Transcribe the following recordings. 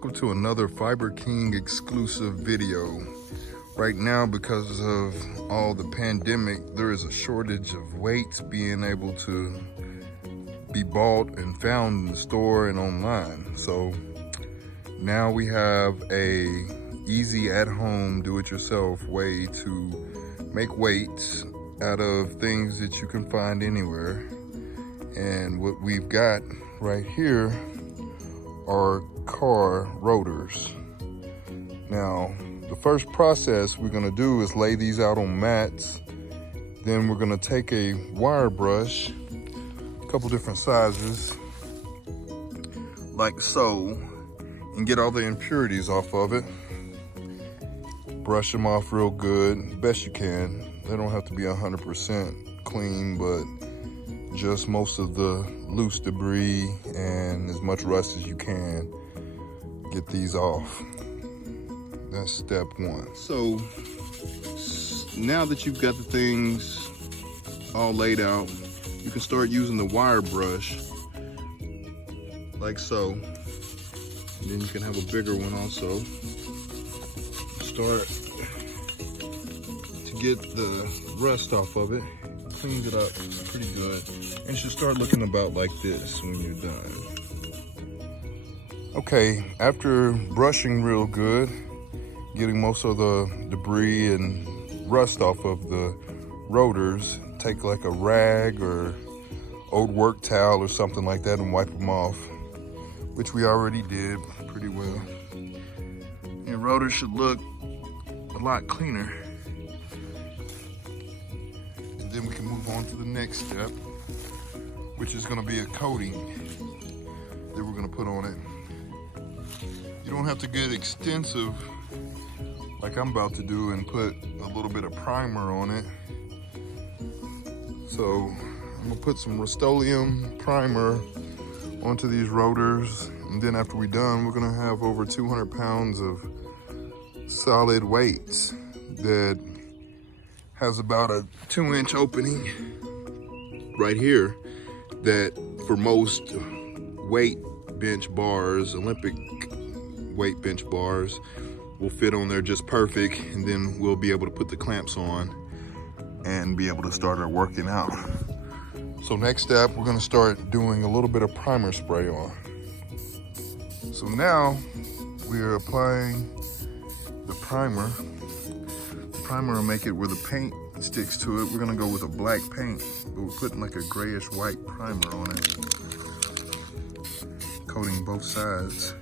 welcome to another Fiber King exclusive video. Right now, because of all the pandemic, there is a shortage of weights being able to be bought and found in the store and online. So now we have a easy at-home do-it-yourself way to make weights out of things that you can find anywhere. And what we've got right here are car rotors. Now, the first process we're gonna do is lay these out on mats. Then we're gonna take a wire brush, a couple different sizes, like so, and get all the impurities off of it. Brush them off real good, best you can. They don't have to be 100% clean, but just most of the loose debris and as much rust as you can. Get these off. That's step one. So now that you've got the things all laid out, you can start using the wire brush like so. And then you can have a bigger one also. Start to get the rust off of it. Cleans it up pretty good. And it should start looking about like this when you're done. Okay, after brushing real good, getting most of the debris and rust off of the rotors, take like a rag or old work towel or something like that and wipe them off, which we already did pretty well. Your rotor should look a lot cleaner. And then we can move on to the next step, which is gonna be a coating that we're gonna put on it. You don't have to get extensive like I'm about to do and put a little bit of primer on it. So I'm gonna put some Rust-Oleum primer onto these rotors. And then after we're done, we're gonna have over 200 pounds of solid weights that has about a 2-inch opening right here that for most weight bench bars, Olympic weight bench bars, will fit on there just perfect. And then we'll be able to put the clamps on and be able to start our working out. So next step, we're gonna start doing a little bit of primer spray on. So now we're applying the primer. The primer will make it where the paint sticks to it. We're gonna go with a black paint, but we're putting like a grayish white primer on it, coating both sides.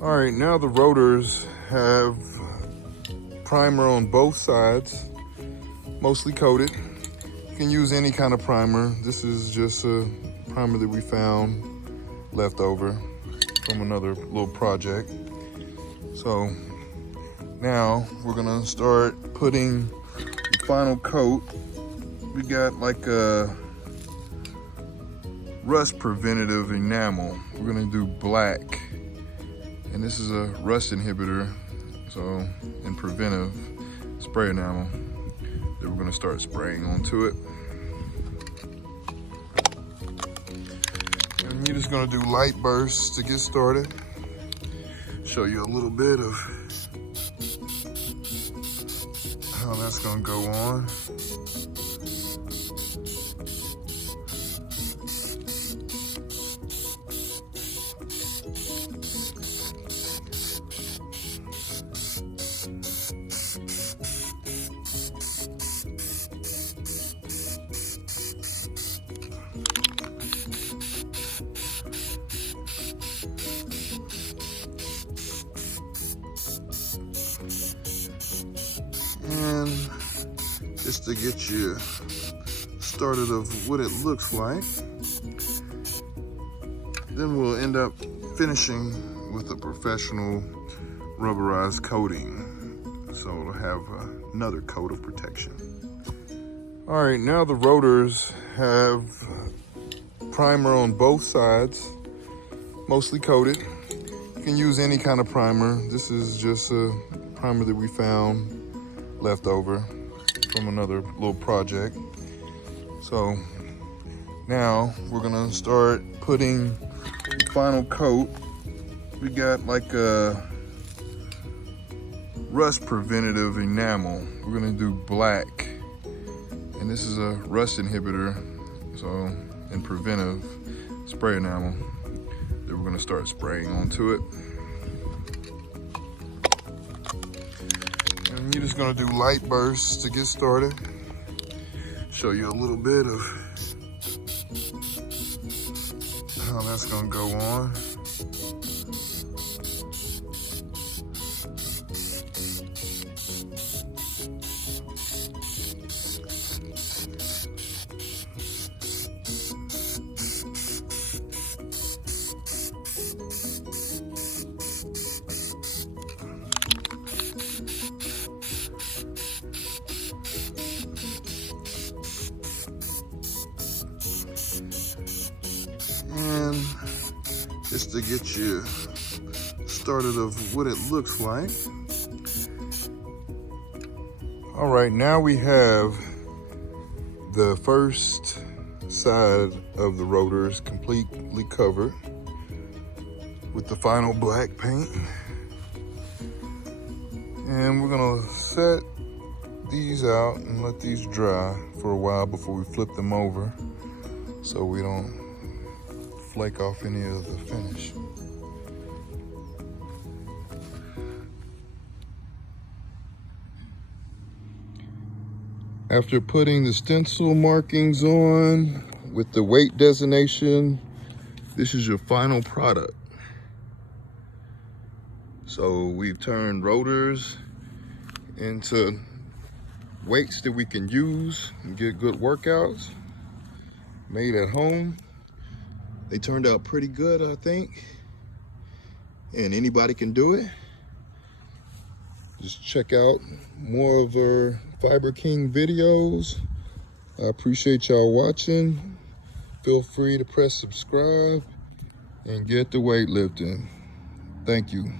All right, now the rotors have primer on both sides, mostly coated. You can use any kind of primer. This is just a primer that we found left over from another little project. So now we're gonna start putting the final coat. We got like a rust preventative enamel. We're gonna do black. And this is a rust inhibitor, so, and preventive spray enamel that we're gonna start spraying onto it. And you're just gonna do light bursts to get started. Show you a little bit of how that's gonna go on. And just to get you started of what it looks like, then we'll end up finishing with a professional rubberized coating, so it'll have another coat of protection. All right, now the rotors have primer on both sides, mostly coated. You can use any kind of primer. This is just a primer that we found left over from another little project. So now we're gonna start putting the final coat. We got like a rust preventative enamel. We're gonna do black, and this is a rust inhibitor, so, and preventive spray enamel that we're gonna start spraying onto it. And you're just gonna do light bursts to get started. Show you a little bit of how that's gonna go on. And just to get you started of what it looks like. All right, now we have the first side of the rotors completely covered with the final black paint. And we're gonna set these out and let these dry for a while before we flip them over so we don't flake off any of the finish. After putting the stencil markings on with the weight designation, this is your final product. So we've turned rotors into weights that we can use and get good workouts made at home. They turned out pretty good, I think, and anybody can do it. Just check out more of their Fiber King videos. I appreciate y'all watching. Feel free to press subscribe and get the weightlifting. Thank you.